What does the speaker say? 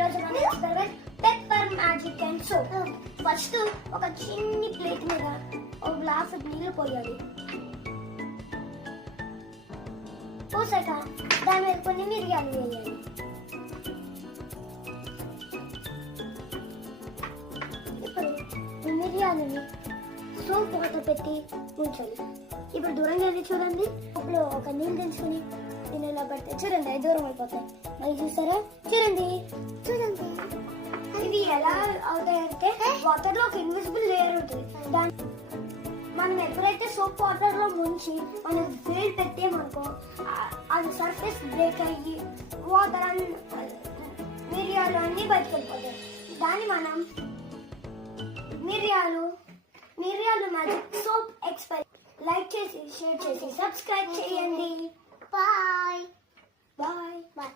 ఈరోజు మన experiment pepper magic and soap. First ఒక చిన్ని ప్లేట్ మీద ఒక గ్లాస్ నీళ్లు పోయాలి. పోసాక దాని మీద కొన్ని మిరియాలు వేయాలి. ఇప్పుడు ఈ మిరియాలని సోప్ వాటర్ పెట్టి ఉంచాలి. ఇప్పుడు దూరంగా చూడండి. ఇప్పుడు ఒక నీళ్ళు తెచ్చుకొని దీన్ని ఇలా పెడితే చూడండి అది దూరం అయిపోతాయి. మళ్ళీ చూస్తారా? చూడండి చూడండి ఇవి ఎలా అవుతాయంటే వాటర్ లో ఒక ఇన్విజిబుల్ లేయర్ ఉంటుంది. దాని మనం ఎప్పుడైతే సోప్ వాటర్ లో ముంచి మనం వేడి పెట్టామనుకో అది సర్ఫేస్ బ్రేక్ అయ్యి వాటర్ మిరియాలు అన్ని బయటకు వెళ్ళిపోతాయి. దాన్ని మనం మిరియాలు మ్యాజిక్ సోప్ ఎక్స్పైర్ లైక్ చేసి షేర్ చేసి సబ్స్క్రైబ్ చేయండి. Bye bye bye.